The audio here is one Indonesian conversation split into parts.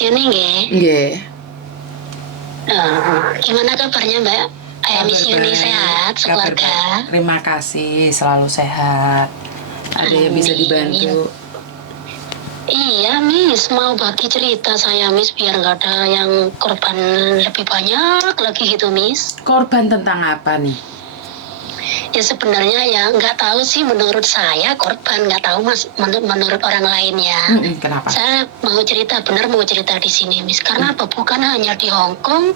Ini nggih. Nggih. Gimana kabarnya Mbak? Miss Yuni sehat sekeluarga? Terima kasih, selalu sehat. Ada yang bisa dibantu? Iya Miss, mau bagi cerita saya Miss biar nggak ada yang korban lebih banyak lagi gitu Miss. Korban tentang apa nih? Ya sebenarnya ya nggak tahu sih, menurut saya korban, nggak tahu Mas menurut orang lain ya. Kenapa? Saya mau cerita di sini Miss, karena apa? Bukan hanya di Hong Kong,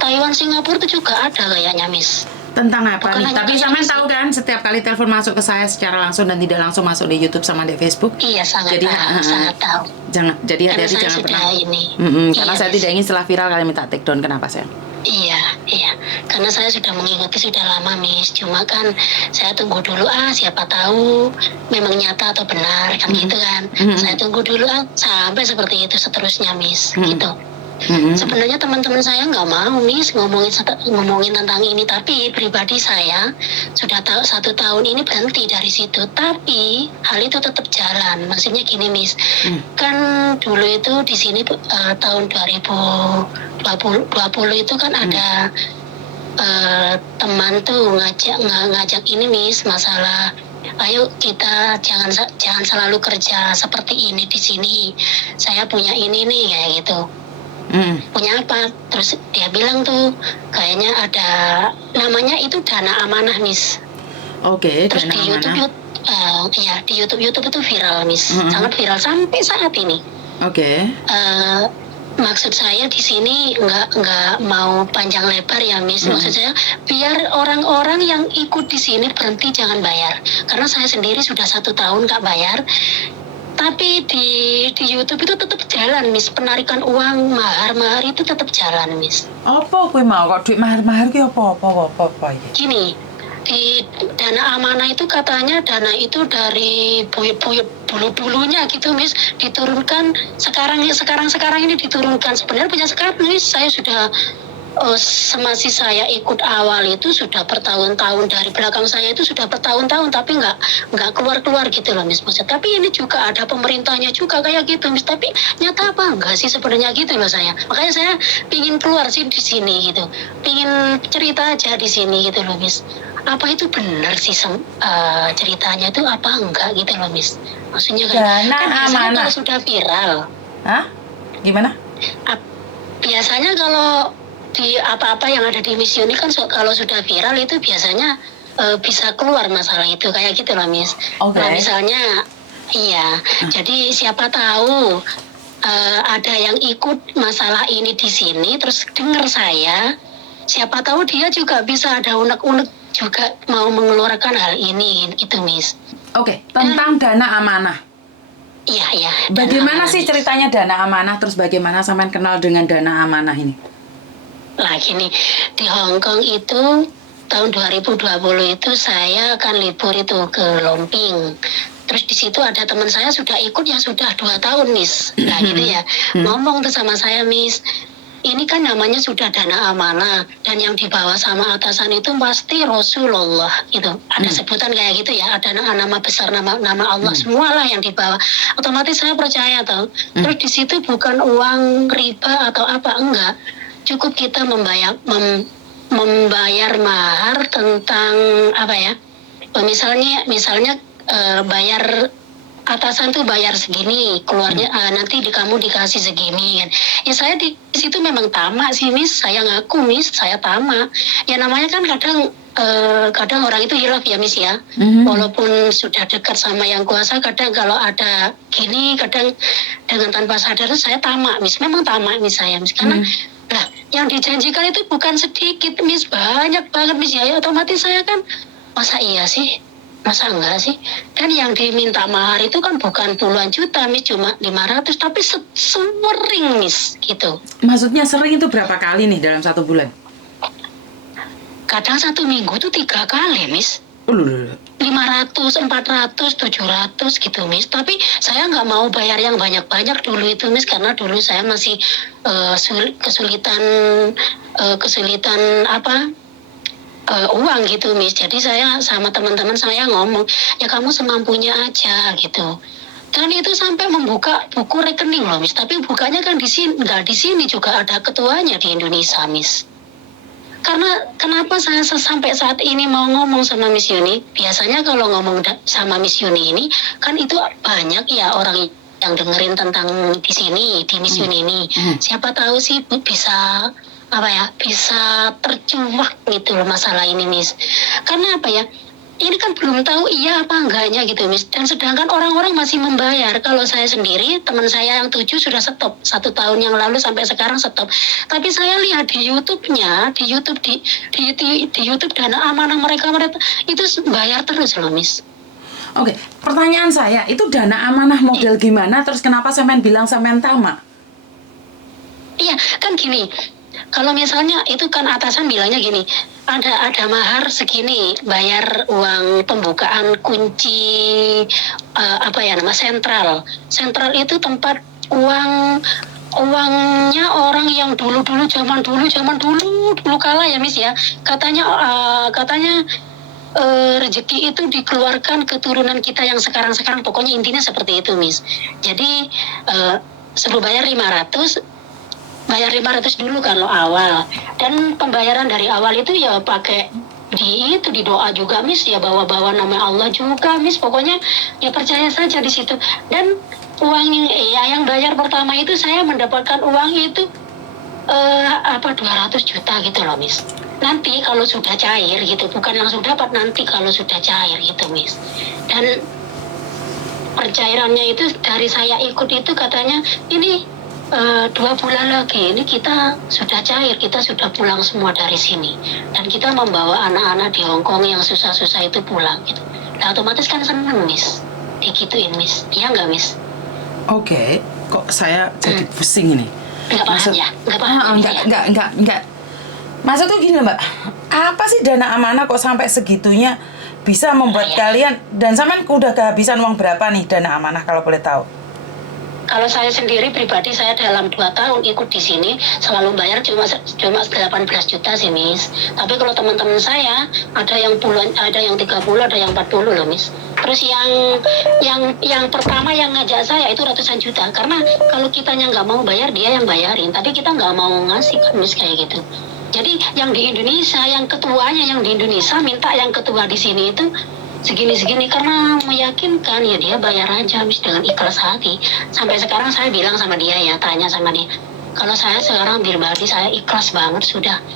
Taiwan, Singapura itu juga ada kayaknya Miss. Tentang apa Bukan nih? hanya Tapi kayak sampean Miss. tahu kan setiap kali telepon masuk ke saya secara langsung dan tidak langsung masuk di YouTube sama di Facebook. Iya sangat Jadi, tahu, sangat tahu. Jadi Karena hati-hati saya jangan sudah pernah. ini. Karena Iya, saya Miss. tidak ingin setelah viral kalian minta take down. Kenapa saya? Iya, karena saya sudah mengikuti sudah lama Miss. Cuma kan saya tunggu dulu siapa tahu memang nyata atau benar kan gitu kan. Saya tunggu dulu sampai seperti itu seterusnya Miss, gitu. Sebenarnya teman-teman saya nggak mau Miss ngomongin tentang ini, tapi pribadi saya sudah tahu 1 tahun ini berhenti dari situ, tapi hal itu tetap jalan. Maksudnya gini Miss, kan dulu itu di sini tahun 2020 itu kan ada teman tuh ngajak ini Miss, masalah ayo kita jangan selalu kerja seperti ini di sini. Saya punya ini nih kayak gitu. Punya apa? Terus dia bilang tuh kayaknya ada namanya itu dana amanah Miss. Oke, Terus dana di amanah. di YouTube itu viral Miss, sangat viral sampai saat ini. Oke. Maksud saya di sini nggak mau panjang lebar ya Miss. Maksud saya biar orang-orang yang ikut di sini berhenti jangan bayar. Karena saya sendiri sudah 1 tahun nggak bayar. Tapi di YouTube itu tetap jalan Miss, penarikan uang mahar itu tetap jalan Miss. Apa kuwi mau kok duit mahar-mahar ki apa iki? Gini, di dana amanah itu katanya dana itu dari buyut-buyut bulu-bulunya gitu Miss, diturunkan sekarang ini diturunkan. Sebenarnya punya sekarang Miss, saya sudah semasi saya ikut awal itu sudah bertahun-tahun, dari belakang saya itu sudah bertahun-tahun, tapi nggak keluar gitu loh Miss. Maksud, tapi ini juga ada pemerintahnya juga kayak gitu Miss, tapi nyata apa enggak sih sebenarnya gitu loh saya. Makanya saya pingin keluar sih di sini gitu, pingin cerita aja di sini gitu loh Miss. Apa itu benar sih ceritanya itu apa enggak gitu loh Miss. Maksudnya kan biasanya kalau sudah viral. Hah? Gimana? Biasanya kalau di apa-apa yang ada di Miss Yuni kan kalau sudah viral itu biasanya bisa keluar masalah itu kayak gitu loh Miss. Okay. Nah misalnya jadi siapa tahu ada yang ikut masalah ini di sini terus dengar saya, siapa tahu dia juga bisa ada unek-unek juga mau mengeluarkan hal ini itu Miss. Oke, tentang dana amanah. Iya. Bagaimana sih ceritanya dana amanah, terus bagaimana sampean kenal dengan dana amanah ini? Lah gini, di Hong Kong itu tahun 2020 itu saya akan libur itu ke Lomping. Terus di situ ada teman saya sudah ikut yang sudah 2 tahun Miss. Nah gitu ya, ngomong tuh sama saya Miss, ini kan namanya sudah dana amanah dan yang dibawa sama atasan itu pasti Rasulullah gitu. Ada sebutan kayak gitu ya, ada nama besar, nama Allah semualah yang dibawa. Otomatis saya percaya tuh. Terus di situ bukan uang riba atau apa, enggak. Cukup kita membayar mahar tentang apa ya? Misalnya bayar atasan tuh bayar segini, keluarnya nanti kamu dikasih segini kan. Ya saya di situ memang tamak sih Miss, saya ngaku Miss, saya tamak. Ya namanya kan kadang orang itu hilaf ya Miss ya. Walaupun sudah dekat sama yang kuasa, kadang kalau ada gini, kadang dengan tanpa sadar tuh saya tamak Miss, memang tamak Miss saya Miss. Karena lah yang dijanjikan itu bukan sedikit Miss, banyak banget Miss ya. Otomatis saya kan masa iya sih? Masa enggak sih? Kan yang diminta mahar itu kan bukan puluhan juta Miss, cuma 500, tapi sering Miss gitu. Maksudnya sering itu berapa kali nih dalam 1 bulan? Kadang 1 minggu tuh 3 kali Miss. 500, 400, 700 gitu Miss. Tapi saya nggak mau bayar yang banyak-banyak dulu itu Miss, karena dulu saya masih kesulitan uang gitu Miss. Jadi saya sama teman-teman saya ngomong, ya kamu semampunya aja gitu. Dan itu sampai membuka buku rekening loh, Miss. Tapi bukanya kan di sini, nggak di sini juga ada ketuanya di Indonesia, Miss. Karena kenapa saya sampai saat ini mau ngomong sama Miss Yuni? Biasanya kalau ngomong sama Miss Yuni ini, kan itu banyak ya orang yang dengerin tentang di sini, di Miss Yuni ini. Siapa tahu sih bisa bisa tercuak gitu loh masalah ini, Miss. Karena apa ya? Ini kan belum tahu iya apa enggaknya gitu, Miss. Dan sedangkan orang-orang masih membayar. Kalau saya sendiri, teman saya yang 7 sudah stop 1 tahun yang lalu sampai sekarang stop. Tapi saya lihat di YouTube-nya, di YouTube dana amanah mereka itu bayar terus loh, Miss. Oke, pertanyaan saya, itu dana amanah model gimana? Terus kenapa sampean bilang sampean tamak? Iya, kan gini. Kalau misalnya itu kan atasan bilangnya gini, ada mahar segini, bayar uang pembukaan kunci sentral. Sentral itu tempat uangnya orang yang dulu zaman dulu kala ya, Miss ya. Katanya rezeki itu dikeluarkan keturunan kita yang sekarang pokoknya intinya seperti itu, Miss. Jadi sebelum bayar 500 dulu kalau awal, dan pembayaran dari awal itu ya pakai di doa juga, Miss, ya bawa nama Allah juga, Miss. Pokoknya ya percaya saja di situ. Dan uang yang bayar pertama itu saya mendapatkan uang itu 200 juta gitu loh, Miss. Nanti kalau sudah cair gitu, bukan langsung dapat, nanti kalau sudah cair gitu, Miss. Dan pencairannya itu dari saya ikut itu katanya ini 2 bulan lagi ini kita sudah cair, kita sudah pulang semua dari sini, dan kita membawa anak-anak di Hong Kong yang susah-susah itu pulang gitu. Nah otomatis kan seneng, Miss, digituin, Miss. Iya nggak, Miss? Oke, kok saya jadi pusing ini. Nggak paham ya? Nggak paham. Enggak. Maksud tuh gini, Mbak, apa sih dana amanah kok sampai segitunya bisa membuat kalian, dan sampean udah kehabisan uang berapa nih dana amanah kalau boleh tahu? Kalau saya sendiri pribadi, saya dalam 2 tahun ikut di sini selalu bayar cuma 18 juta sih, Miss. Tapi kalau teman-teman saya ada yang puluhan, ada yang 30, ada yang 40 loh, Miss. Terus yang pertama yang ngajak saya itu ratusan juta, karena kalau kitanya nggak mau bayar, dia yang bayarin, tapi kita nggak mau ngasih kan, Miss, kayak gitu. Jadi yang di Indonesia, yang ketuanya yang di Indonesia minta yang ketua di sini itu segini-segini, karena meyakinkan ya dia bayar aja, Miss, dengan ikhlas hati. Sampai sekarang saya bilang sama dia ya, tanya sama dia, kalau saya sekarang pribadi saya ikhlas banget,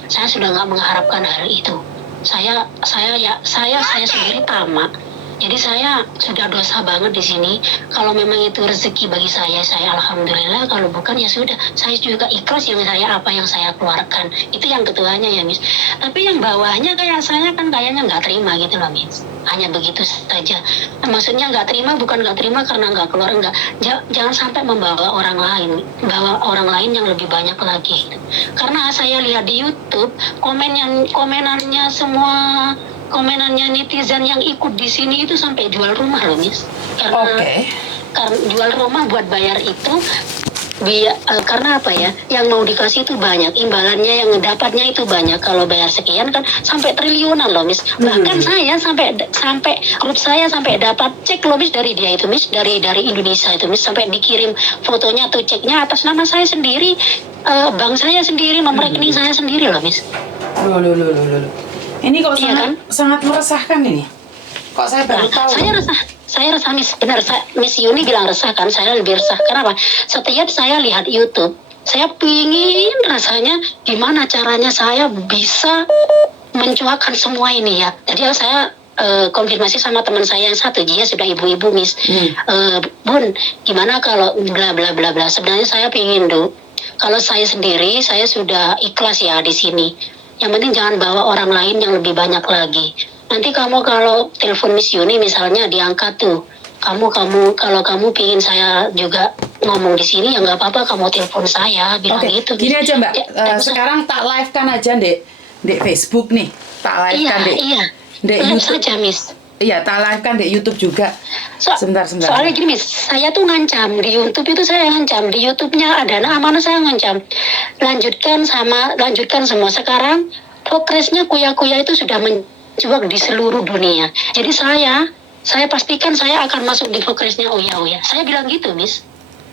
saya sudah nggak mengharapkan hal itu. Saya sendiri tamak. Jadi saya sudah dosa banget di sini. Kalau memang itu rezeki bagi saya alhamdulillah. Kalau bukan ya sudah, saya juga ikhlas yang saya keluarkan. Itu yang ketuanya ya, Miss. Tapi yang bawahnya kayak saya kan kayaknya nggak terima gitu loh, Miss. Hanya begitu saja. Maksudnya nggak terima, bukan nggak terima karena nggak keluar, nggak. Jangan sampai membawa orang lain yang lebih banyak lagi. Gitu. Karena saya lihat di YouTube komenannya semua. Komenannya netizen yang ikut di sini itu sampai jual rumah loh, Miss. Karena jual rumah buat bayar itu karena apa ya? Yang mau dikasih itu banyak, imbalannya yang dapatnya itu banyak. Kalau bayar sekian kan sampai triliunan loh, Miss. Bahkan saya sampai grup saya sampai dapat cek loh, Miss, dari dia itu, Miss, dari Indonesia itu, Miss, sampai dikirim fotonya atau ceknya atas nama saya sendiri, bank saya sendiri, nomor rekening saya sendiri loh, Miss. Loh. Ini kok sangat meresahkan ini. Kok saya baru tahu? Saya resah, Miss. Benar, Miss Yuni bilang resah kan, saya lebih resah. Kenapa? Setiap saya lihat YouTube, saya pingin rasanya gimana caranya saya bisa mencuakan semua ini ya. Jadi saya konfirmasi sama teman saya yang satu, dia sudah ibu-ibu, Miss. Bun, gimana kalau bla bla bla bla. Sebenarnya saya pingin kalau saya sendiri, saya sudah ikhlas ya di sini. Yang penting jangan bawa orang lain yang lebih banyak lagi. Nanti kamu kalau telepon Miss Yuni misalnya diangkat tuh. Kalau kamu pingin saya juga ngomong di sini ya nggak apa-apa, kamu telepon saya bilang gitu. Gini aja, Mbak. Sekarang tak live kan aja di Facebook nih. Tak live kan di YouTube saja, Miss. Iya, tak live kan di YouTube juga. Sebentar. Soalnya gini, Miss, saya tuh ngancam di YouTube itu, saya ngancam di YouTube-nya ada amanah, saya ngancam lanjutkan semua. Sekarang progresnya kuya-kuya itu sudah mencuat di seluruh dunia. Jadi saya saya pastikan saya akan masuk di progresnya Oya. Saya bilang gitu, Miss.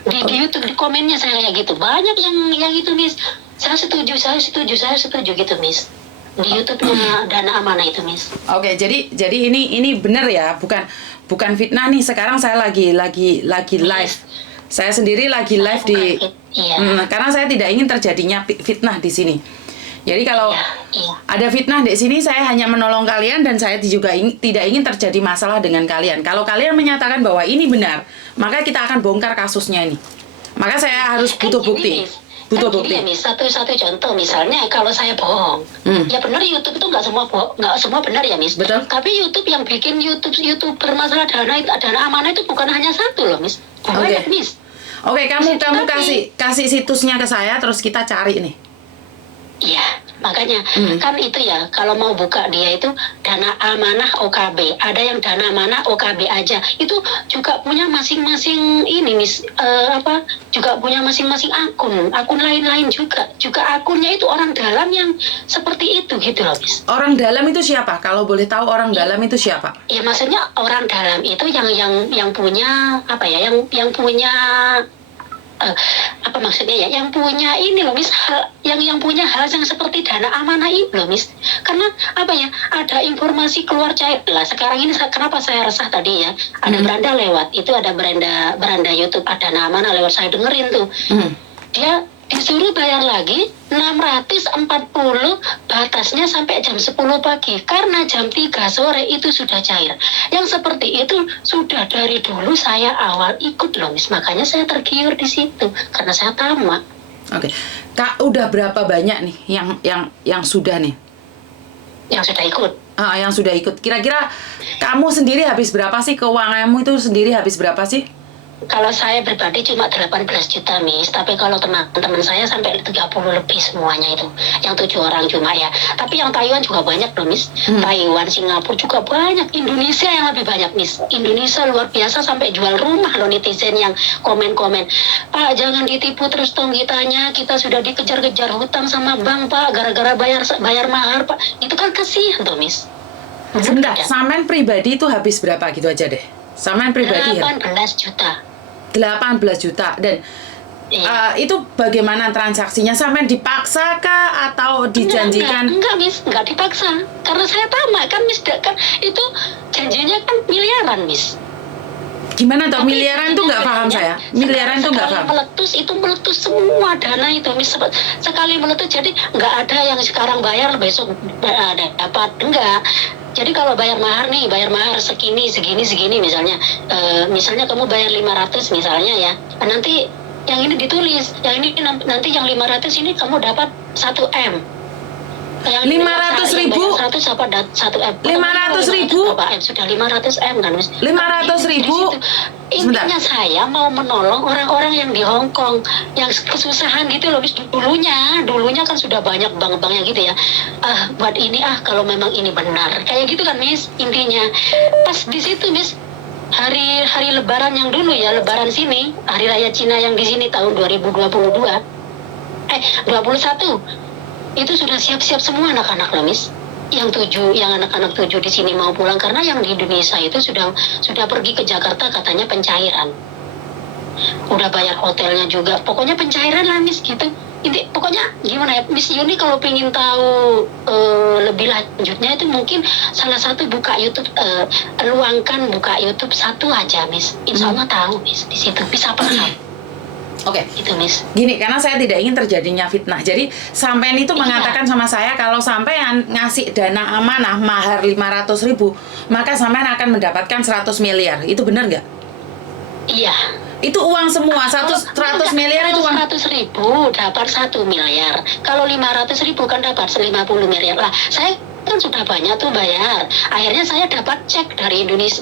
Di YouTube, di komennya saya kayak gitu. Banyak yang itu, Miss. Saya setuju gitu, Miss. Di YouTube-nya Dana Amanah itu, Miss. Oke, jadi ini benar ya, bukan fitnah nih. Sekarang saya lagi live. Saya sendiri lagi live di karena saya tidak ingin terjadinya fitnah di sini. Jadi kalau ada fitnah di sini, saya hanya menolong kalian dan saya juga tidak ingin terjadi masalah dengan kalian. Kalau kalian menyatakan bahwa ini benar, maka kita akan bongkar kasusnya ini. Maka saya harus butuh bukti. Ya, Miss. Satu contoh misalnya kalau saya bohong, ya benar YouTube itu nggak semua benar ya, Miss. Betul. Tapi YouTube yang bikin YouTube bermasalah Dana Amanah itu bukan hanya satu loh, Miss. Banyak, Miss. Oke, kamu kasih situsnya ke saya, terus kita cari nih. Iya, makanya kan itu ya, kalau mau buka dia itu Dana Amanah OKB, ada yang Dana Amanah OKB aja, itu juga punya masing-masing ini, Miss, juga punya masing-masing akun lain-lain juga akunnya itu orang dalam yang seperti itu gitu loh, Miss. Orang dalam itu siapa? Kalau boleh tahu orang dalam itu siapa? Ya maksudnya orang dalam itu yang punya apa ya, yang punya apa maksudnya ya, yang punya ini loh, Miss, yang punya hal yang seperti Dana Amanah ini loh, Miss. Karena apa ya, ada informasi keluar cair lah sekarang ini. Kenapa saya resah tadi ya, ada beranda lewat itu, ada beranda YouTube ada Dana Amanah lewat, saya dengerin tuh. Dia disuruh bayar lagi 640, batasnya sampai jam 10 pagi karena jam 3 sore itu sudah cair. Yang seperti itu sudah dari dulu saya awal ikut loh, Miss. Makanya saya tergiur di situ karena saya tamak. Oke. Kak, udah berapa banyak nih yang sudah nih? Yang sudah ikut. Yang sudah ikut. Kira-kira kamu sendiri habis berapa sih, keuanganmu itu sendiri habis berapa sih? Kalau saya pribadi cuma 18 juta, Miss. Tapi kalau teman-teman saya sampai 30 lebih semuanya itu. Yang 7 orang cuma ya. Tapi yang Taiwan juga banyak loh, Miss. Taiwan, Singapura juga banyak. Indonesia yang lebih banyak, Miss. Indonesia luar biasa, sampai jual rumah loh netizen yang komen-komen. Pak, jangan ditipu terus dong kitanya. Kita sudah dikejar-kejar hutang sama bank, Pak. Gara-gara bayar mahar, Pak. Itu kan kasihan tuh, Miss. Sebentar, Samen pribadi itu habis berapa gitu aja deh. Samen pribadi 18 juta. 18 juta. Dan itu bagaimana transaksinya? Sampai dipaksa kah atau dijanjikan? Enggak, Miss, enggak dipaksa. Karena saya tamak kan, Miss, kan itu janjinya kan miliaran, Miss. Gimana tuh miliaran tuh nggak paham saya. Miliaran tuh nggak paham. Meletus semua dana itu, Miss. Sekali meletus, jadi nggak ada yang sekarang bayar besok dapat, enggak. Jadi kalau bayar mahar segini misalnya, misalnya kamu bayar 500 misalnya ya, nanti yang ini ditulis, yang ini nanti yang 500 ini kamu dapat 1 M. Yang 500.000 1 M. 500.000 sudah 500 M kan, Miss. 500.000. Intinya saya mau menolong orang-orang yang di Hong Kong yang kesusahan gitu loh, Miss. Dulunya kan sudah banyak bank-banknya gitu ya. Buat ini kalau memang ini benar kayak gitu kan, Miss. Intinya pas di situ, Miss, hari Lebaran yang dulu ya, Lebaran sini, hari raya Cina yang di sini tahun 2021 itu sudah siap-siap semua anak-anak loh, Miss. Yang anak-anak 7 di sini mau pulang karena yang di Indonesia itu sudah pergi ke Jakarta katanya pencairan. Udah bayar hotelnya juga. Pokoknya pencairan lah, Miss, gitu. Pokoknya gimana ya, Miss Yuni, kalau pengen tahu lebih lanjutnya itu mungkin salah satu buka YouTube, luangkan buka YouTube satu aja, Miss. Insya Allah tahu, Miss, di situ bisa paham. Oke. Itu, Miss. Gini, karena saya tidak ingin terjadinya fitnah. Jadi sampean itu mengatakan sama saya kalau sampean ngasih Dana Amanah mahar 500.000, maka sampean akan mendapatkan 100 miliar. Itu benar nggak? Iya. Itu uang semua, 100 miliar itu uang. 100.000 dapat 1 miliar. Kalau 500.000 kan dapat 50 miliar. Lah, saya kan sudah banyak tuh bayar. Akhirnya saya dapat cek dari Indonesia,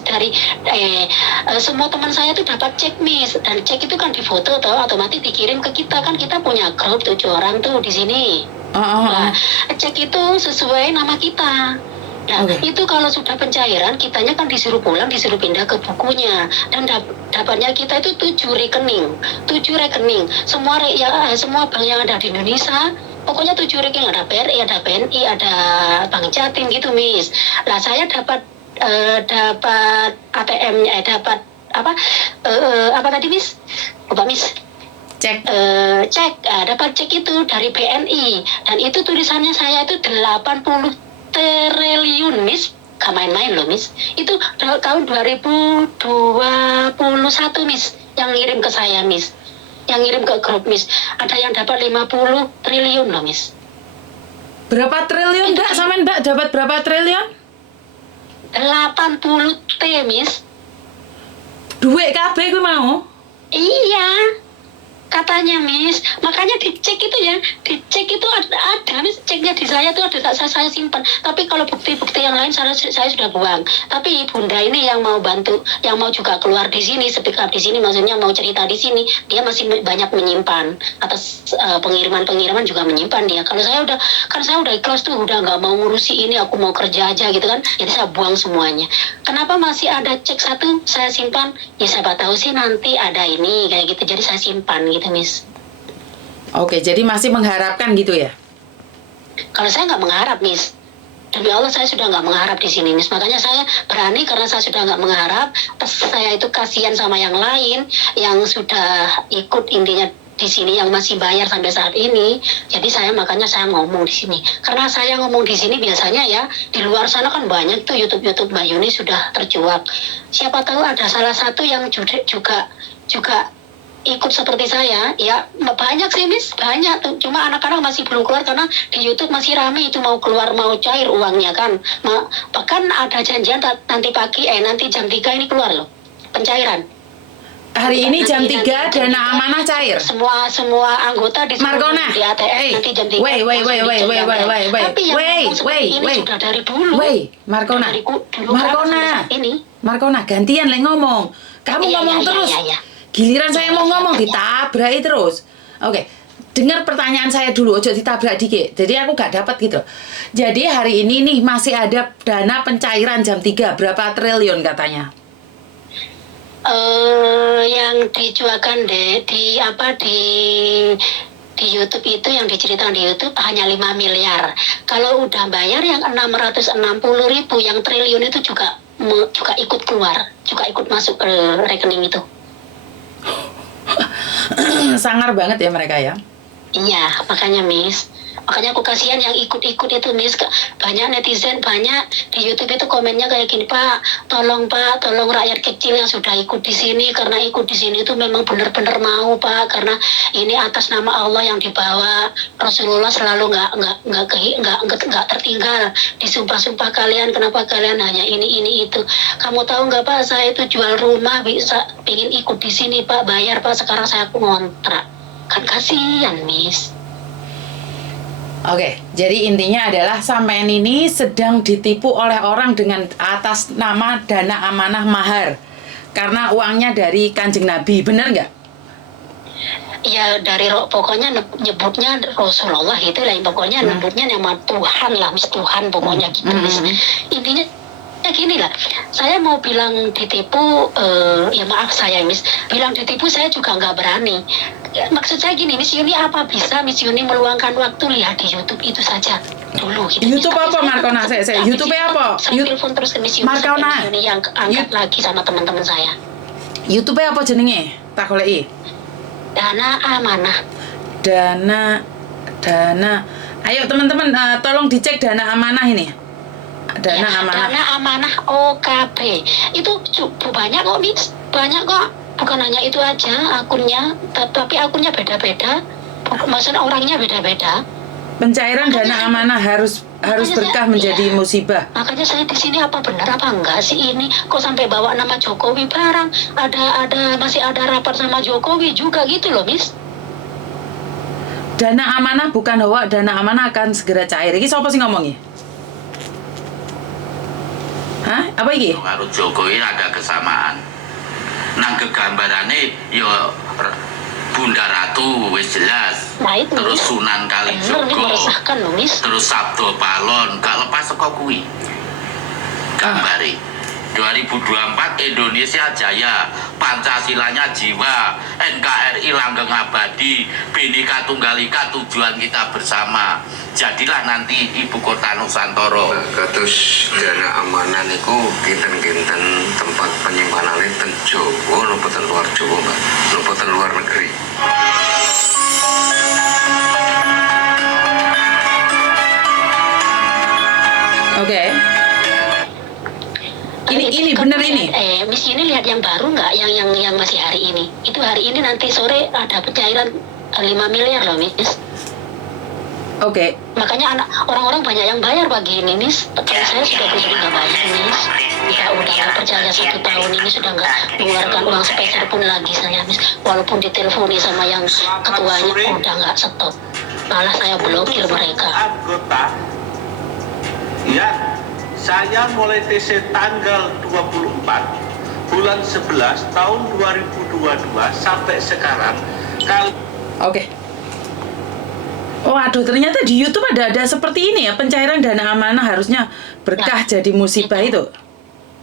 semua teman saya tuh dapat cek, Miss. Dan cek itu kan difoto atau otomatis dikirim ke kita, kan kita punya grup 7 orang tuh di sini. Nah, cek itu sesuai nama kita. Nah, itu kalau sudah pencairan, kitanya kan disuruh pulang, disuruh pindah ke bukunya. Dan dapatnya kita itu 7 rekening. Semua bank yang ada di Indonesia, pokoknya 7 rekening. Ada BRI, ada BNI, ada Bank Jatim gitu, Miss. Lah, saya dapat dapat ATM-nya, dapat apa tadi Miss? Lupa Miss. Cek. Dapat cek itu dari BNI dan itu tulisannya saya itu 80 triliun Miss. Gak main-main loh Miss. Itu tahun 2021 Miss yang ngirim ke saya Miss. Yang ngirim ke grup Miss. Ada yang dapat 50 triliun loh Miss. Berapa triliun Mbak? Sama Mbak dapat berapa triliun? 80 T Miss. Duit kabeh gue mau. Iya. Katanya Miss, makanya dicek itu ya, dicek itu ada Miss, ceknya di saya tuh ada, saya simpan. Tapi kalau bukti-bukti yang lain saya sudah buang. Tapi Bunda ini yang mau bantu, yang mau juga keluar di sini, speak up di sini, maksudnya mau cerita di sini, dia masih banyak menyimpan. Atas pengiriman juga menyimpan dia. Kalau saya udah ikhlas tuh, udah nggak mau ngurusi ini, aku mau kerja aja gitu kan. Jadi saya buang semuanya. Kenapa masih ada cek satu saya simpan? Ya siapa tahu sih nanti ada ini kayak gitu. Jadi saya simpan gitu. Miss. Oke, jadi masih mengharapkan gitu ya? Kalau saya nggak mengharap, Miss. Demi Allah saya sudah nggak mengharap di sini, Miss. Makanya saya berani karena saya sudah nggak mengharap. Terus saya itu kasihan sama yang lain yang sudah ikut intinya di sini yang masih bayar sampai saat ini. Jadi makanya saya ngomong di sini. Karena saya ngomong di sini biasanya ya di luar sana kan banyak tuh YouTube Mbak Yuni sudah terjual. Siapa tahu ada salah satu yang juga ikut seperti saya, ya banyak sih Miss, banyak tuh. Cuma anak-anak masih belum keluar karena di YouTube masih rame itu mau keluar, mau cair uangnya kan. Bahkan ada janjian nanti pagi, nanti jam 3 ini keluar loh, pencairan. Hari ini jam 3 dana amanah cair. Semua anggota di ATM nanti jam 3. Wait. Tapi yang ini sudah dari dulu. Markona, gantian le ngomong. Kamu ngomong terus. Iya. Giliran saya mau ngomong ditabrak terus. Oke. Dengar pertanyaan saya dulu, ojo ditabrak dikit. Jadi aku gak dapat gitu. Jadi hari ini nih masih ada dana pencairan jam 3 berapa triliun katanya? Yang dijualkan di YouTube itu yang diceritakan di YouTube hanya 5 miliar. Kalau udah bayar yang 660.000 yang triliun itu juga ikut keluar, juga ikut masuk ke rekening itu. Sangar banget ya mereka ya. Iya, makanya Miss. Makanya aku kasihan yang ikut-ikut itu Miss. Banyak netizen, banyak di YouTube itu komennya kayak gini, Pak, tolong rakyat kecil yang sudah ikut di sini, karena ikut di sini itu memang benar-benar mau Pak, karena ini atas nama Allah yang dibawa. Rasulullah selalu nggak tertinggal di sumpah-sumpah kalian. Kenapa kalian hanya ini itu? Kamu tahu nggak Pak, saya itu jual rumah bisa pengen ikut di sini Pak, bayar Pak, sekarang saya ngontrak. Kan kasihan Miss. Oke, jadi intinya adalah sampean ini sedang ditipu oleh orang dengan atas nama dana amanah mahar. Karena uangnya dari Kanjeng Nabi, benar nggak? Ya dari pokoknya nyebutnya Rasulullah itu lah, pokoknya nyebutnya nama Tuhan lah, Miss, Tuhan pokoknya gitu Miss. Intinya ya gini lah, saya mau bilang ditipu, ya maaf saya Miss, bilang ditipu saya juga nggak berani. Maksud saya gini, Miss Yuni, apa bisa Miss Yuni meluangkan waktu lihat di YouTube itu saja dulu gitu. YouTube apa Markona? Saya YouTube-nya apa? Saya telepon terus ke Miss Yuni, Markona. Miss Yuni yang angkat lagi sama teman-teman saya. YouTube-nya apa jenenge? Tak goleki. Dana amanah. Dana. Ayo teman-teman, tolong dicek dana amanah ini. Dana amanah OKB. Itu banyak kok Miss, banyak kok. Bukan hanya itu aja akunnya, tapi akunnya beda-beda. Maksudnya orangnya beda-beda. Pencairan dana amanah harus berkah menjadi musibah. Makanya saya di sini apa benar apa enggak sih ini? Kok sampai bawa nama Jokowi barang? Masih ada rapat sama Jokowi juga gitu loh, Miss. Dana amanah bukan hoak, dana amanah akan segera cair. Ini siapa sih ngomongnya? Hah? Apa ini? Karo Jokowi ada kesamaan. Nang kegambarane yo Bunda Ratu wis jelas. Nah, itu, terus Sunan Kalijogo. Loh, Miss. Terus Sabdo Palon, gak lepas saka kuwi. Gambare. 2024 Indonesia Jaya, Pancasilanya jiwa, NKRI langgeng abadi, Bhinneka Tunggal Ika tujuan kita bersama. Jadilah nanti ibu kota Nusantara. Kados dana amanah niku kinten-kinten tempat penyimpanannya ten Jawa napa ten luar Jawa, Mbak? Napa ten luar negeri? Oke. Ini benar ini. Miss Yuni lihat yang baru nggak? Yang masih hari ini. Itu hari ini nanti sore ada pencairan 5 miliar loh, Miss. Oke. Makanya orang-orang banyak yang bayar pagi ini, Miss. Kalau saya sudah berusaha nggak bayar, Miss. Udah nggak percaya 1 tahun ini sudah nggak mengeluarkan uang sepeser pun lagi saya, Miss. Walaupun diteleponi sama yang ketuanya udah nggak stop. Malah saya blokir mereka. Anggota, ya, saya mulai TC tanggal 24 bulan 11 tahun 2022 sampai sekarang Oke. Waduh, ternyata di YouTube ada seperti ini ya, pencairan dana amanah harusnya berkah jadi musibah itu.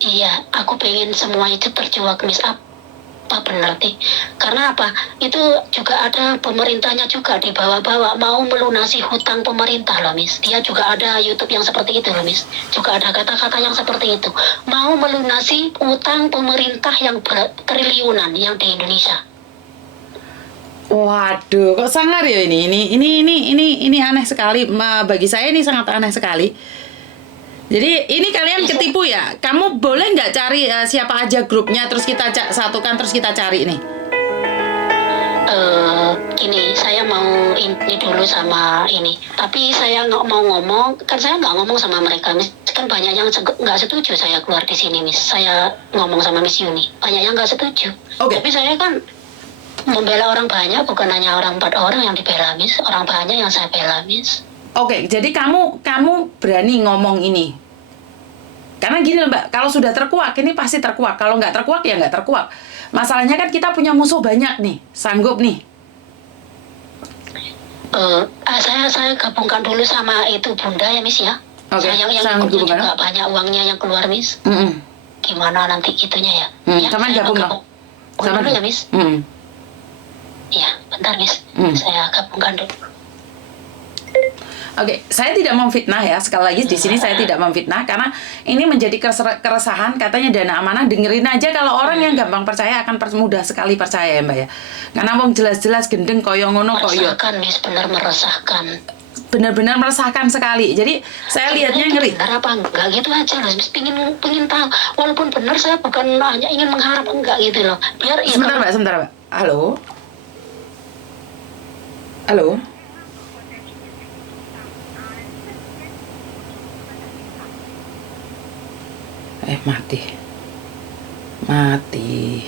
Iya, aku pengen semua itu terjual, Miss. Apa benar sih? Karena apa? Itu juga ada pemerintahnya juga di bawah-bawah mau melunasi hutang pemerintah loh, Miss. Dia juga ada YouTube yang seperti itu loh, Miss. Juga ada kata-kata yang seperti itu. Mau melunasi hutang pemerintah yang triliunan yang di Indonesia. Waduh, kok sangar ya ini aneh sekali. Bagi saya ini sangat aneh sekali. Jadi ini kalian ketipu ya? Kamu boleh nggak cari siapa aja grupnya, terus kita satukan, terus kita cari nih? Gini, saya mau ini dulu sama ini. Tapi saya nggak mau ngomong, kan saya nggak ngomong sama mereka, Miss. Kan banyak yang nggak setuju saya keluar di sini, Miss. Saya ngomong sama Miss Yuni, banyak yang nggak setuju. Okay. Tapi saya kan membela orang banyak, bukan hanya orang 4 orang yang dibela, Miss. Orang banyak yang saya bela, Miss. Oke, jadi kamu berani ngomong ini. Karena gini loh, Mbak, kalau sudah terkuak, ini pasti terkuak. Kalau nggak terkuak, ya nggak terkuak. Masalahnya kan kita punya musuh banyak nih, sanggup nih. Saya gabungkan dulu sama itu Bunda ya, Miss ya. Oke, yang juga banyak uangnya yang keluar, Miss. Gimana nanti itunya ya? Ya, Saman gabung dong. Saman dulu ya, Miss. Ya, bentar, Miss. Saya gabungkan dulu. Oke, saya tidak memfitnah ya. Sekali lagi di sini saya tidak memfitnah karena ini menjadi keresahan. Katanya dana amanah, dengerin aja. Kalau orang yang gampang percaya akan mudah sekali percaya ya, Mbak ya. Karena wong jelas-jelas gendeng koyo ngono koyo. Meresahkan, Miss, benar meresahkan. Benar-benar meresahkan sekali. Jadi saya lihatnya ngeri. Benar apa enggak gitu aja loh, Miss. Pingin tahu. Walaupun benar, saya bukan hanya ingin mengharap enggak gitu loh. Biar sebentar, Mbak. Halo. Halo. Mati.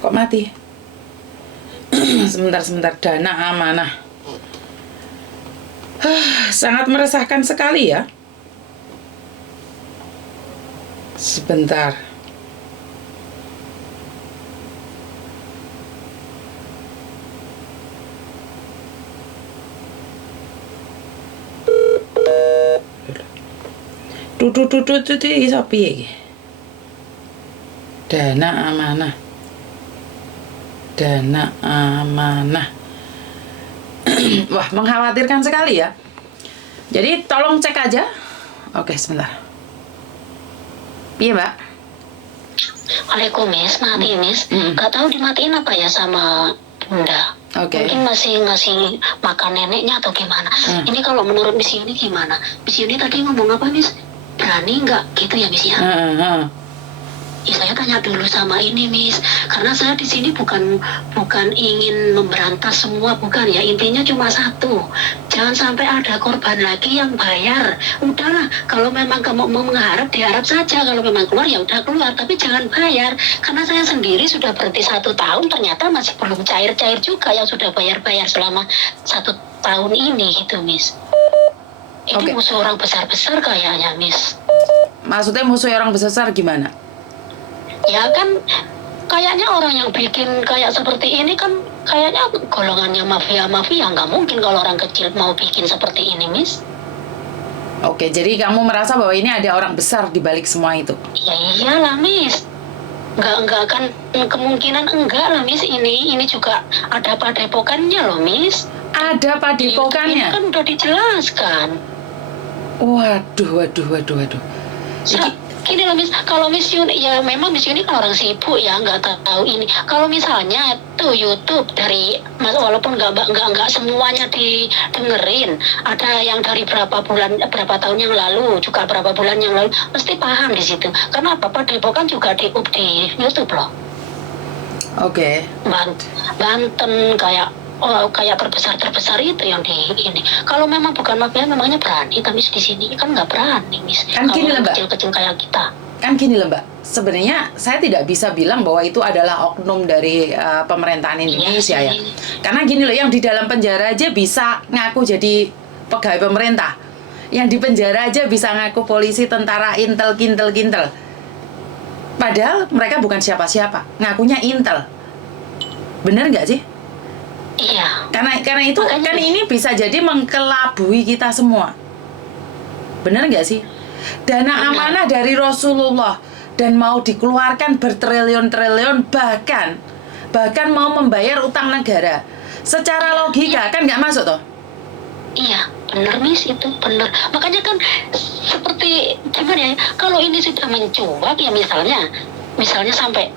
Kok mati? Sebentar, dana amanah. Sangat meresahkan sekali ya. Sebentar. Tuh iso piye iki? Dana amanah. Wah, mengkhawatirkan sekali ya. Jadi tolong cek aja. Oke, sebentar. Piye, Mbak? Waalaikumsalam, Miss. Mati, Miss. Gak tahu dimatiin apa ya sama Bunda. Mungkin masih ngasih makan neneknya atau gimana. Ini kalau menurut Miss Yuni gimana? Miss Yuni tadi ngomong apa, Miss? Berani nggak gitu ya, Miss ya? Ya, saya tanya dulu sama ini, Miss, karena saya di sini bukan ingin memberantas semua, bukan ya. Intinya cuma satu, jangan sampai ada korban lagi yang bayar. Udahlah, kalau memang kamu mau mengharap, diharap saja. Kalau memang keluar ya udah keluar, tapi jangan bayar. Karena saya sendiri sudah berhenti 1 tahun, ternyata masih belum cair-cair juga yang sudah bayar-bayar selama 1 tahun ini, gitu, Miss. Ini musuh orang besar-besar kayaknya, Miss. Maksudnya musuh orang besar gimana? Ya kan kayaknya orang yang bikin kayak seperti ini kan kayaknya golongannya mafia-mafia. Nggak mungkin kalau orang kecil mau bikin seperti ini, Miss. Oke, jadi kamu merasa bahwa ini ada orang besar di balik semua itu? Ya iyalah, Miss. Nggak akan kemungkinan enggak lah, Miss. Ini juga ada padepokannya loh, Miss. Ada padepokannya? Ini kan udah dijelaskan. Waduh. Gini loh, Miss, kalau Miss Yuni, ya memang Miss Yuni kan orang sibuk ya, nggak tahu ini. Kalau misalnya tuh YouTube dari, walaupun nggak semuanya didengerin, ada yang dari berapa tahun yang lalu, juga berapa bulan yang lalu, mesti paham di situ. Karena padepokan juga di YouTube loh. Oke. Banten kayak terbesar itu yang di ini. Kalau memang bukan mafia, memangnya berani tapi di sini kan nggak berani, Miss. Kan gini lah, Mbak. Kecil-kecil kayak kita. Kan gini lah, Mbak. Sebenarnya saya tidak bisa bilang bahwa itu adalah oknum dari pemerintahan Indonesia ya. Karena gini loh, yang di dalam penjara aja bisa ngaku jadi pegawai pemerintah. Yang di penjara aja bisa ngaku polisi, tentara, intel, kintel. Padahal mereka bukan siapa-siapa, ngakunya intel. Bener nggak sih? Iya. Karena itu kan ini bisa jadi mengkelabui kita semua. Benar nggak sih? Dana amanah dari Rasulullah dan mau dikeluarkan bertriliun-triliun, bahkan mau membayar utang negara. Secara logika kan nggak masuk toh? Iya, benar, Miss, itu benar. Makanya kan seperti gimana ya? Kalau ini sudah mencuat ya, misalnya sampai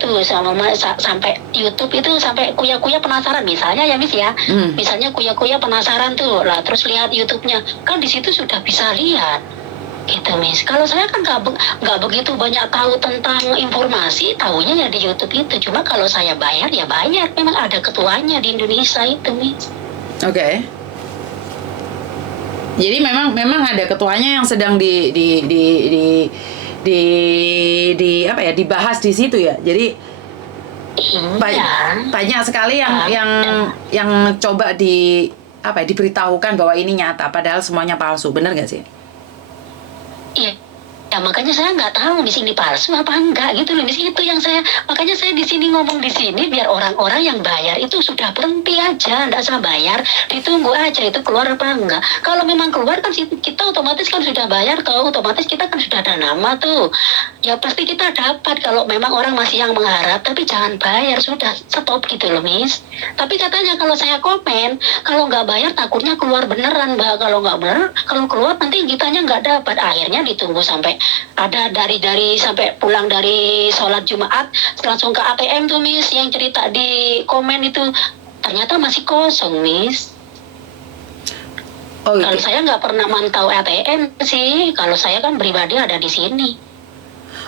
tuh sampai YouTube itu sampai kuya-kuya penasaran misalnya ya, Miss ya. Misalnya kuya-kuya penasaran tuh lah, terus lihat YouTube-nya kan di situ sudah bisa lihat gitu, Miss. Kalau saya kan nggak begitu banyak tahu tentang informasi, tahunya ya di YouTube itu. Cuma kalau saya bayar ya bayar, memang ada ketuanya di Indonesia itu, Miss. Oke. Jadi memang ada ketuanya yang sedang dibahas di situ ya. Jadi banyak sekali yang coba diberitahukan bahwa ini nyata padahal semuanya palsu. Bener nggak sih? Iya. Ya makanya saya nggak tahu di sini palsu apa enggak gitu loh, Miss. Itu yang makanya saya di sini ngomong di sini biar orang-orang yang bayar itu sudah berhenti aja, nggak usah bayar, ditunggu aja itu keluar apa enggak. Kalau memang keluar kan kita otomatis kan sudah bayar tuh, otomatis kita kan sudah ada nama tuh. Ya pasti kita dapat kalau memang orang masih yang mengharap, tapi jangan bayar, sudah stop gitu loh, Miss. Tapi katanya kalau saya komen, kalau nggak bayar takutnya keluar beneran, Mbak. Kalau nggak bener, kalau keluar nanti kitanya nggak dapat. Akhirnya ditunggu sampai ada dari sampai pulang dari sholat Jumat langsung ke ATM tuh, Miss, yang cerita di komen itu ternyata masih kosong, Miss. Oh, kalau saya nggak pernah mantau ATM sih, kalau saya kan pribadi ada di sini.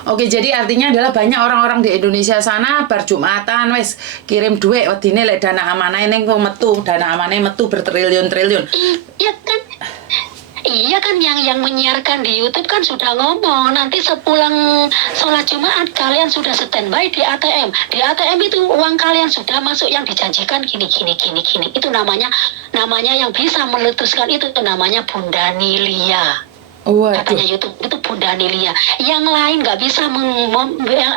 Oke, jadi artinya adalah banyak orang-orang di Indonesia sana bar Jumatan wes kirim duit wedine lek dana amanah ning metu, dana amanah metu bertriliun-triliun. Iya kan yang menyiarkan di YouTube kan sudah ngomong nanti sepulang sholat Jumat kalian sudah standby di ATM. Di ATM itu uang kalian sudah masuk yang dijanjikan gini. Itu namanya yang bisa meletuskan itu namanya Bunda Nilia. Katanya YouTube itu Bunda Nilia. Yang lain nggak bisa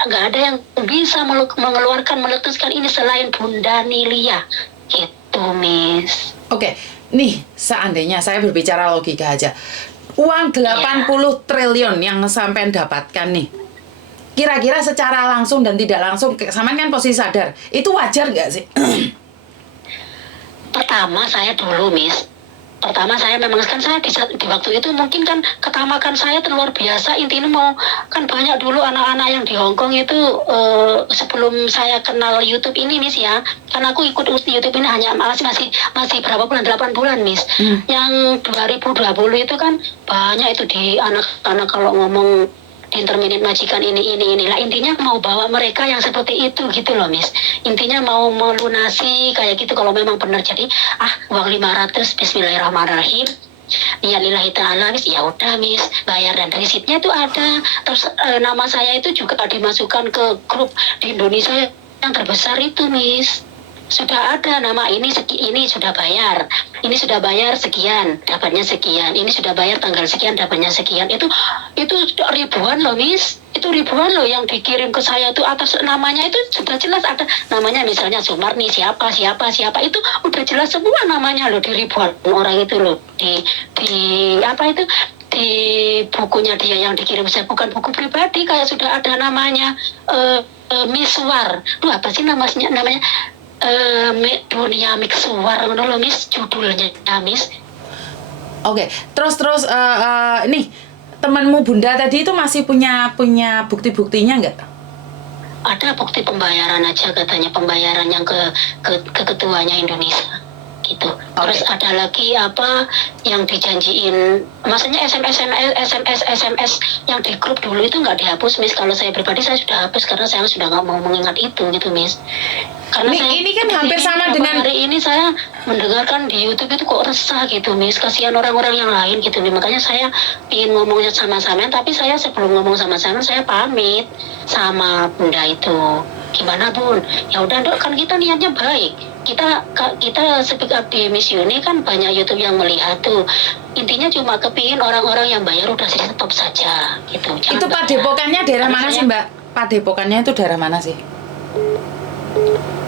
nggak ada yang bisa meletuskan ini selain Bunda Nilia. Gitu, Miss. Oke. Nih, seandainya saya berbicara logika aja. Uang 80 triliun yang sampai dapatkan nih. Kira-kira secara langsung dan tidak langsung, sampean kan posisi sadar. Itu wajar nggak sih? Pertama saya dulu, Miss. Memang kan saya di waktu itu mungkin kan ketamakan saya luar biasa. Intinya mau kan banyak dulu anak-anak yang di Hong Kong itu sebelum saya kenal YouTube ini, Miss ya. Karena aku ikut YouTube ini hanya masih berapa bulan, 8 bulan, Miss. Yang 2020 itu kan banyak itu di anak-anak kalau ngomong interminate majikan ini lah, intinya mau bawa mereka yang seperti itu gitu loh, Miss. Intinya mau melunasi kayak gitu kalau memang benar. Jadi uang 500 bismillahirrahmanirrahim ya lillahi ta'ala, Miss. Ya udah, Miss, bayar dan resitnya itu ada. Terus nama saya itu juga dimasukkan ke grup di Indonesia yang terbesar itu, Miss. sudah ada nama ini ini sudah bayar, ini sudah bayar sekian, dapatnya sekian, ini sudah bayar tanggal sekian, dapatnya sekian. Itu ribuan loh, Miss. Itu ribuan loh yang dikirim ke saya tuh atas namanya itu sudah jelas ada namanya, misalnya Sumarni siapa itu udah jelas semua namanya loh di ribuan orang itu loh di apa itu di bukunya dia yang dikirim saya, bukan buku pribadi, kayak sudah ada namanya Miswar. Duh, apa sih namanya Dunia Miswar loh, Miss, judulnya Miss. Oke, terus ini temanmu Bunda tadi itu masih punya bukti-buktinya nggak? Ada bukti pembayaran aja katanya, pembayaran yang ke ketuanya Indonesia gitu. Terus ada lagi apa yang dijanjiin, maksudnya SMS yang di grup dulu itu nggak dihapus, Miss. Kalau saya pribadi saya sudah hapus karena saya sudah nggak mau mengingat itu gitu, Miss. Karena ini kan hampir sama dengan hari ini saya mendengarkan di YouTube itu kok resah gitu, Miss. Kasihan orang-orang yang lain gitu, Miss. Makanya saya ingin ngomongnya sama Samen, tapi saya sebelum ngomong sama Samen saya pamit sama Bunda itu. Gimana, Bun? Ya udah, Dok, kan kita niatnya baik. Kita speak up di Miss Yuni kan banyak YouTube yang melihat tuh. Intinya cuma kepingin orang-orang yang bayar udah stop saja gitu. Jangan itu padepokannya daerah mana sih, Mbak? Padepokannya itu daerah mana sih?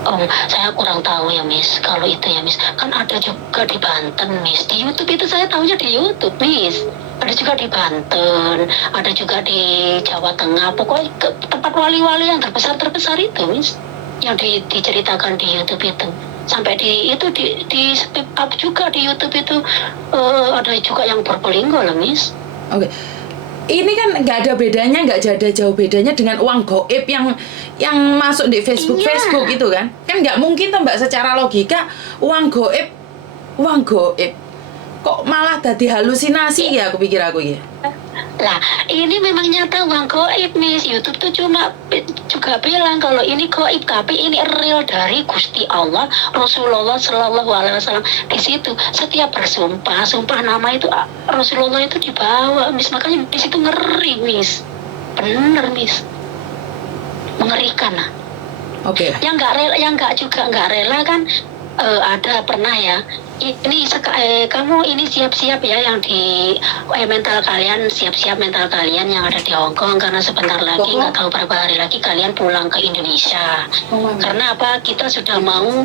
Oh, saya kurang tahu ya, Miss. Kalau itu ya, Miss, kan ada juga di Banten, Miss. Di YouTube itu saya tahunya di YouTube, Miss. Ada juga di Banten, ada juga di Jawa Tengah. Pokoknya tempat wali-wali yang terbesar itu, Miss, yang diceritakan di YouTube itu. Sampai di speak up juga di YouTube itu ada juga yang Probolinggo loh, Miss. Oke. Ini kan nggak ada bedanya, nggak ada jauh bedanya dengan uang goib yang masuk di Facebook itu kan nggak mungkin tuh Mbak, secara logika uang goib kok malah jadi halusinasi ya, aku pikir ya. Lah, ini memang nyata uang goib, Miss. YouTube tuh cuma juga bilang kalau ini goib, tapi ini real dari Gusti Allah, Rasulullah Shallallahu Alaihi Wasallam. Di situ setiap sumpah nama itu Rasulullah itu dibawa, Miss. Makanya di situ ngeri, Miss. Bener, Miss. Mengerikan lah. Oke. Yang nggak rela kan ada pernah ya. Ini kamu ini siap-siap ya yang di mental kalian, siap-siap mental kalian yang ada di Hong Kong, karena sebentar lagi nggak tahu berapa hari lagi kalian pulang ke Indonesia. Karena apa? Kita sudah mau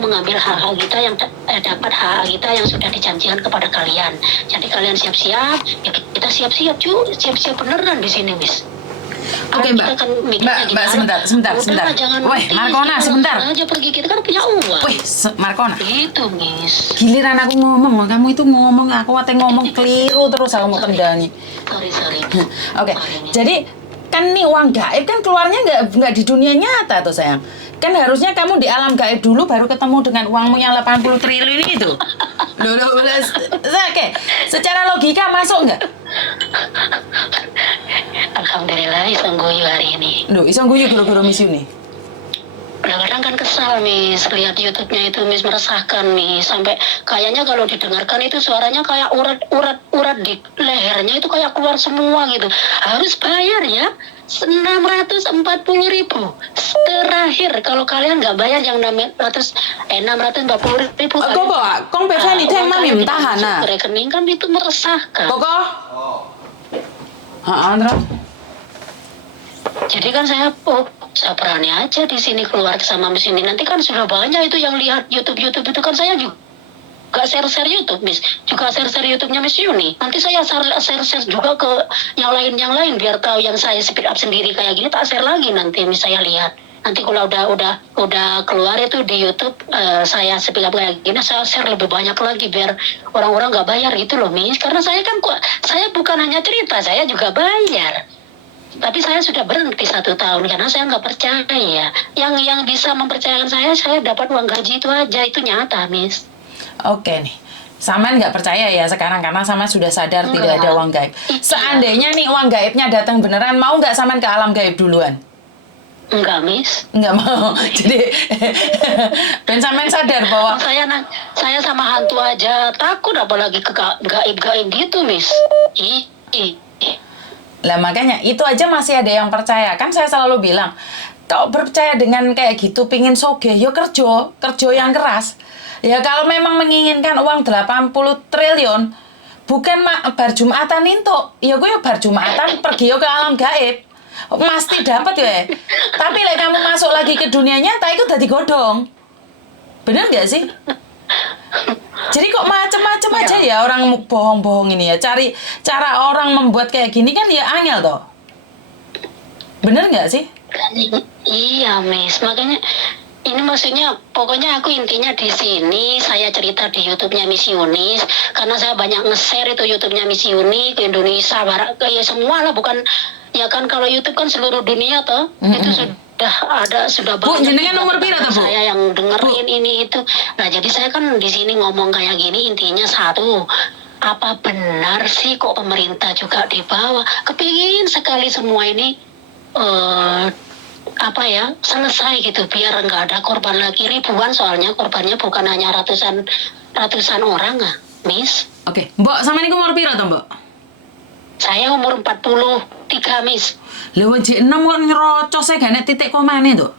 mengambil hak-hak kita yang dapat hak kita yang sudah dijanjikan kepada kalian. Jadi kalian siap-siap, ya kita siap-siap beneran di sini, Miss. Oke, Mbak. Mbak, sebentar. Weh, Markona, sebentar. Aja pergi, kita kan punya uang. Weh, Markona. Itu, Miss. Giliran aku ngomong, kamu itu ngomong, aku ngomong keliru terus aku mau tendangi. Sorry. Oke, jadi kan nih uang gaib kan keluarnya nggak di dunia nyata tuh, sayang. Kan harusnya kamu di alam gaib dulu baru ketemu dengan uangmu yang 80 triliun itu. Loh, oke. Secara logika masuk nggak? Alhamdulillah iseng guyu hari ini. Loh, iseng guyu gara-gara Miss Yuni. Kadang-kadang kan kesal, Miss, lihat YouTube-nya itu, Miss, meresahkan, Miss, sampai kayaknya kalau didengarkan itu suaranya kayak urat di lehernya itu kayak keluar semua gitu. Harus bayar ya 640.000 terakhir. Kalau kalian nggak bayar yang 640.000 kong besan itu yang mami tahan nah. Rekening kan itu meresahkan. Koko? Andra. Jadi kan saya berani aja di sini keluar sama Miss ini. Nanti kan sudah banyak itu yang lihat YouTube itu kan, saya juga share YouTube, Miss. Juga share YouTube-nya Miss Yuni. Nanti saya share juga ke yang lain biar tahu yang saya speed up sendiri kayak gini, tak share lagi nanti Miss, saya lihat. Nanti kalau udah keluar itu di YouTube saya speed up kayak gini, saya share lebih banyak lagi biar orang-orang nggak bayar gitu loh, Miss. Karena saya bukan hanya cerita, saya juga bayar. Tapi saya sudah berhenti 1 tahun karena saya nggak percaya. Yang bisa mempercayakan saya dapat uang gaji itu aja, itu nyata, Miss. Oke nih, Saman nggak percaya ya sekarang karena Saman sudah sadar tidak ada uang gaib. Seandainya nih uang gaibnya datang beneran, mau nggak Saman ke alam gaib duluan? Enggak, Miss. Nggak mau. Jadi Ben Saman sadar bahwa saya sama hantu aja takut, apalagi ke gaib gitu, Miss. Lah makanya itu aja masih ada yang percaya. Kan saya selalu bilang, Kau percaya dengan kayak gitu, pingin sogeh, yo kerja yang keras. Ya kalau memang menginginkan uang 80 triliun, bukan bar Jumatan itu, ya gue ya bar Jumatan pergi yo ke alam gaib. Mesti dapat ya. Tapi like kamu masuk lagi ke dunia nyata itu udah digodong. Bener nggak sih? Jadi kok macem-macem aja ya orang bohong-bohong ini ya. Cari cara orang membuat kayak gini kan ya angel toh. Bener nggak sih? Iya, Miss. Makanya ini maksudnya pokoknya aku intinya di sini saya cerita di YouTube-nya Miss Yunis karena saya banyak nge-share itu YouTube-nya Miss Yunis ke Indonesia, barat ya semua lah, bukan ya kan kalau YouTube kan seluruh dunia toh. Itu sudah Bu, banyak jenengan nomor pira toh, Bu? saya yang dengerin ini itu. Nah, jadi saya kan di sini ngomong kayak gini intinya satu, apa benar sih kok pemerintah juga di bawah? Kepingin sekali semua ini selesai gitu biar nggak ada korban lagi, ribuan soalnya korbannya bukan hanya ratusan orang Miss. Oke, Mbak sama ini umur piro toh, Mbak? Saya umur 43, Miss. Lewat J6 kok nyerocos saya gak titik komane tuh.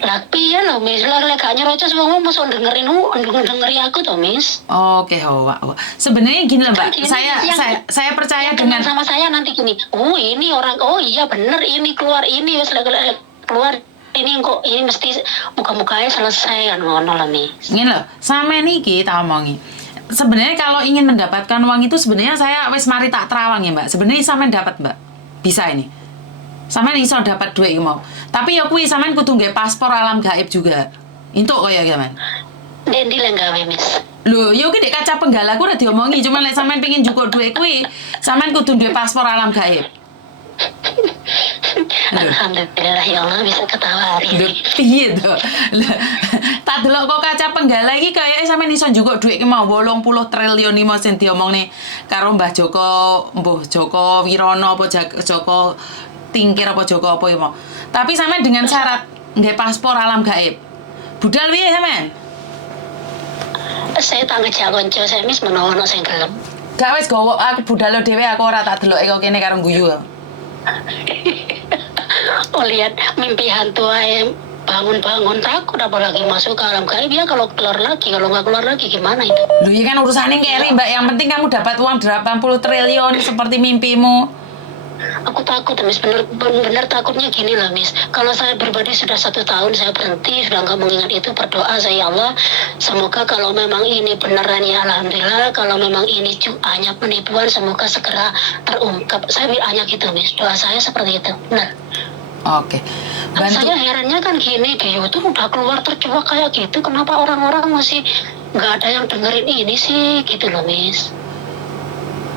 Lah piye lho, Miss? Lah gak nyerocos wong mesti dengeri aku toh, Miss. Oke, sebenarnya gini lah, Mbak. Gini, Saya percaya yang dengan sama saya nanti gini. Oh, ini orang, oh iya bener ini keluar ini keluar ini kok ini mesti muka-mukanya selesai kan ngono lah, Miss. Gini loh, sama niki tak omongi. Sebenarnya kalau ingin mendapatkan uang itu sebenarnya saya wis mari tak terawang ya, Mbak. Sebenarnya sampean dapat, Mbak. Bisa ini. Sampean iso dapat duit mau. Tapi ya kuwi sampean kudu nggae paspor alam gaib juga. Entuk kaya gimana? Dendi lah gawe, Miss. Lho, yo ki dek kaca penggala ku udah diomongi, cuman lek sampean pengin njukuk duit kuwi, sampean kudu duwe paspor alam gaib. Alhamdulillah ya Allah bisa ketawa hari ini. Piye to? Tak delok kok kaca penggala iki kayake sampean iso njukuk dhuwit ki mau 80 triliun iki mau sing diomongne karo Mbah Joko Wirono apa Joko Tingkir apa Joko apa iki mau. Tapi sampean dengan syarat nggae paspor alam gaib. Budal piye sampean? Saya tak ngejak konco saya Miss menawa sing gelem. Gak wis gowo aku budal dhewe aku ora tak deloke kok kene karo guyu. Oh lihat mimpi hantu aja bangun-bangun takut apalagi masuk ke alam gaib ya kalau nggak keluar lagi gimana itu? Lu ya kan urusannya keri Mbak, yang penting kamu dapat uang 80 triliun seperti mimpimu. Aku takut Miss, bener takutnya gini lah Miss. Kalau saya pribadi sudah 1 tahun saya berhenti, sudah nggak mengingat itu, berdoa saya ya Allah semoga kalau memang ini beneran ya Alhamdulillah, kalau memang ini hanya penipuan semoga segera terungkap. Saya hanya gitu Miss, doa saya seperti itu, benar. Oke. Saya herannya kan gini di YouTube udah keluar tercuak kayak gitu, kenapa orang-orang masih nggak ada yang dengerin ini sih gitu loh Miss.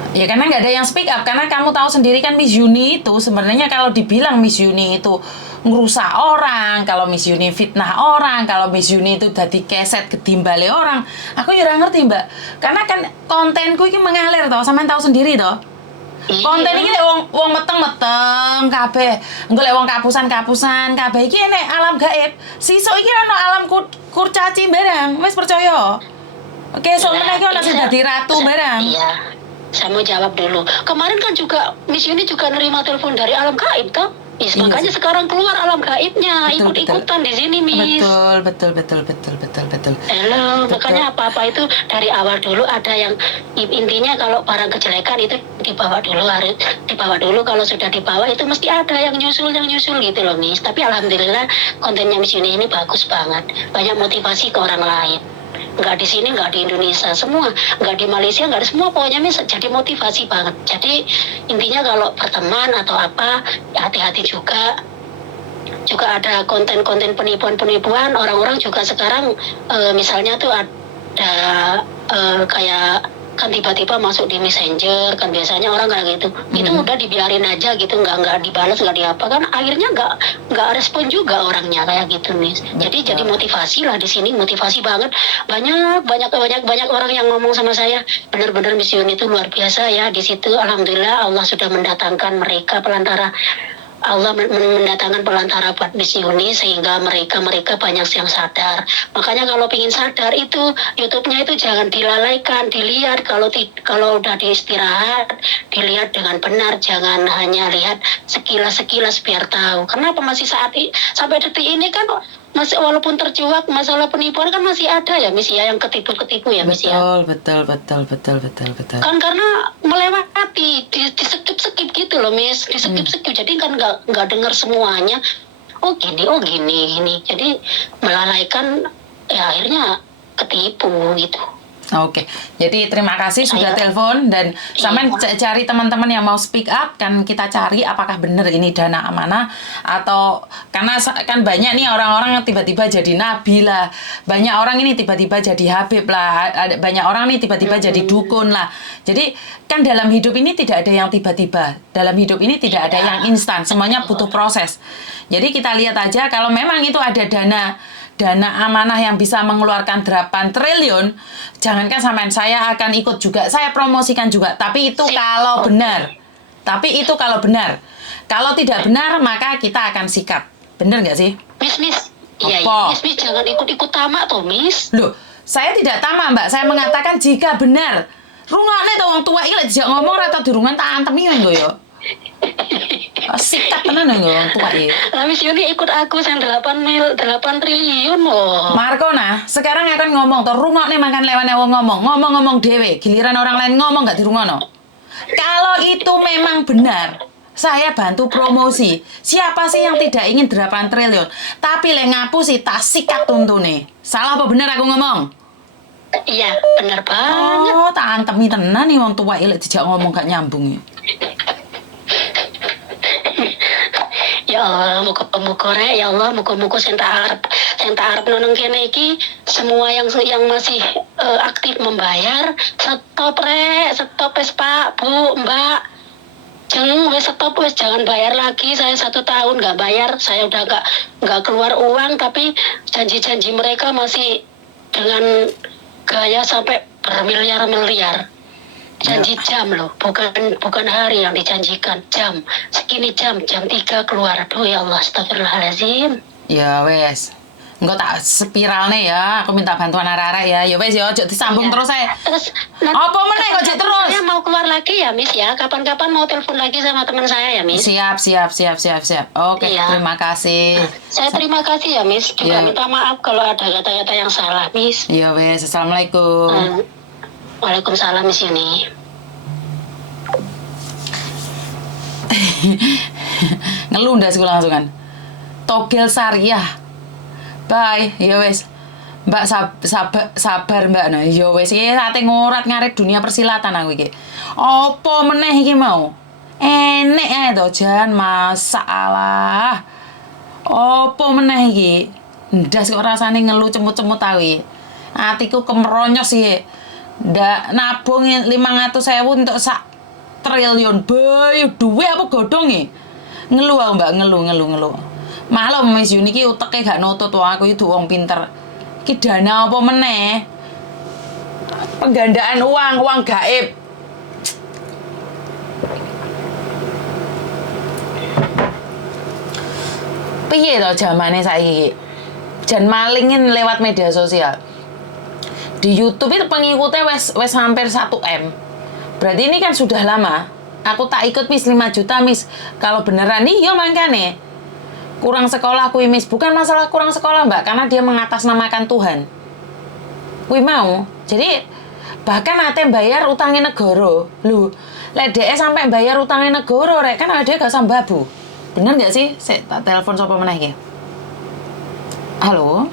Ya karena nggak ada yang speak up, karena kamu tahu sendiri kan Miss Yuni itu sebenarnya kalau dibilang Miss Yuni itu ngerusak orang, kalau Miss Yuni fitnah orang, kalau Miss Yuni itu jadi keset ketimbale orang, aku ya ngerti Mbak, karena kan kontenku ini mengalir toh, sampean tahu sendiri toh. Konten ini wong meteng-meteng kabeh, engko lek wong kapusan-kapusan kabeh iki nek alam gaib, sisuk iki ana alam kurcaci barang, wis percaya. Oke, soalnya iki ana sing dadi ratu barang. Iya. Saya mau jawab dulu. Kemarin kan juga Miss Yuni juga nerima telepon dari alam gaib toh. Yes, iya, makanya sekarang keluar alam gaibnya, ikut-ikutan di sini, Miss. Betul. Halo, makanya apa-apa itu dari awal dulu ada yang intinya kalau barang kejelekan itu dibawa dulu, kalau sudah dibawa itu mesti ada yang nyusul gitu loh, Miss. Tapi alhamdulillah kontennya Miss Yuni ini bagus banget. Banyak motivasi ke orang lain. Nggak di sini, nggak di Indonesia, semua, nggak di Malaysia, nggak ada semua, pokoknya Miss jadi motivasi banget. Jadi intinya kalau berteman atau apa, hati-hati juga ada konten-konten penipuan orang-orang juga sekarang misalnya tuh ada kayak kan tiba-tiba masuk di Messenger kan biasanya orang kayak gitu, itu udah dibiarin aja gitu, nggak dibalas, nggak diapa kan akhirnya nggak respon juga orangnya kayak gitu Miss. Jadi motivasi lah di sini, motivasi banget, banyak orang yang ngomong sama saya benar-benar Miss Yuni itu luar biasa ya di situ. Alhamdulillah Allah sudah mendatangkan mereka pelantara Allah mendatangkan pelantara buat Miss Yuni sehingga mereka banyak yang sadar. Makanya kalau ingin sadar itu YouTube-nya itu jangan dilalaikan, dilihat kalau udah diistirahat, dilihat dengan benar, jangan hanya lihat sekilas biar tahu. Kenapa masih sampai detik ini kan masih walaupun tercuak masalah penipuan kan masih ada ya Miss ya yang ketipu ya Miss ya. Betul. Kan karena melewati di skip gitu loh Miss, di skip jadi kan nggak dengar semuanya. Oh gini. Jadi melalaikan ya akhirnya ketipu gitu. Oke, jadi terima kasih sudah telepon dan sampean cari teman-teman yang mau speak up, kan kita cari apakah benar ini dana amanah atau karena kan banyak nih orang-orang yang tiba-tiba jadi nabi lah, banyak orang ini tiba-tiba jadi habib lah, banyak orang nih tiba-tiba jadi dukun lah. Jadi kan dalam hidup ini tidak ada yang tiba-tiba, dalam hidup ini tidak ada yang instan, semuanya butuh proses. Jadi kita lihat aja kalau memang itu ada dana amanah yang bisa mengeluarkan 8 triliun, jangankan sampean, saya akan ikut juga, saya promosikan juga, tapi itu kalau benar. Kalau tidak benar, maka kita akan sikap. Benar nggak sih? Miss. Iya, Miss, jangan ikut-ikut tamak toh, Miss. Loh, saya tidak tamak, Mbak. Saya mengatakan jika benar. Rungokne to wong tua iki lek dijak ngomong ora tau dirungan tak antemi yo yo. Sikat tenan lho wong tua iki. Lah Miss Yuni ikut aku yang 8 triliun loh. Marco nah, sekarang akan ngomong to rungokne makan lewane wong ngomong dhewe, giliran orang lain ngomong gak dirungono. Kalau itu memang benar, saya bantu promosi. Siapa sih yang tidak ingin 8 triliun? Tapi lek ngapusi tak sikat tuntune. Salah apa benar aku ngomong? Iya, benar banget. Oh, tak antemi tenan nih wong tua lek dijak ngomong gak nyambung ya. Ya Allah, muka-muka rek, ya Allah, muka-muka sing tak arep nonong kene iki semua yang masih aktif membayar, stop wis Pak, Bu, Mbak. Stop wis jangan bayar lagi. Saya 1 tahun nggak bayar, saya udah nggak keluar uang, tapi janji-janji mereka masih dengan gaya sampai bermiliar-miliar. Janji jam loh, bukan hari yang dijanjikan, jam. Segini jam 3 keluar. Aduh ya Allah, astagfirullahaladzim. Ya wes. Engko tak spiralne ya, aku minta bantuan arek-arek ya. Ya wes ya, ojo disambung terus saya. Terus apa meneh kok jek terus? Saya mau keluar lagi ya, Miss ya. Kapan-kapan mau telepon lagi sama teman saya ya, Miss. Siap. Oke, Iya. terima kasih. Saya terima kasih ya, Miss. Juga minta maaf kalau ada kata-kata yang salah, Miss. Ya wes, assalamualaikum. Waalaikumsalam, Miss Yuni. Ngeluh ndak sekolah langsungan. Togel Syariah. Bye, ya wes. Mbak sabar Mbak. Nah, ya wes iki ate ngorat ngarit dunia persilatan aku iki. Apa meneh iki mau? Enek ae to jan masalah. Apa meneh iki? Ndas kok rasane ngeluh cemut-cemut awi. Atiku kemeronyos iki. Ndak nabung 500.000 untuk sak triliun. Bayu duwe apa godhonge? Ngeluh aku Mbak, ngeluh. Maklum Miss Yuni ki uteke gak nutut wong aku itu wong pinter. Ki dana apa meneh? Penggandaan uang gaib. Piye to zamane saiki? Jan malingin lewat media sosial. Di YouTube itu pengikutnya wes hampir 1M. Berarti ini kan sudah lama. Aku tak ikut Miss 5 juta Miss. Kalau beneran nih ya mangkane. Kurang sekolah kuwi Miss, bukan masalah kurang sekolah Mbak, karena dia mengatasnamakan Tuhan. Kuwi mau. Jadi bahkan ate bayar utangnya negara. Lho, lek dhek sampai bayar utangnya negara rek kan ada gak sambabu. Bener gak sih? Saya tak telepon sapa meneh iki. Halo.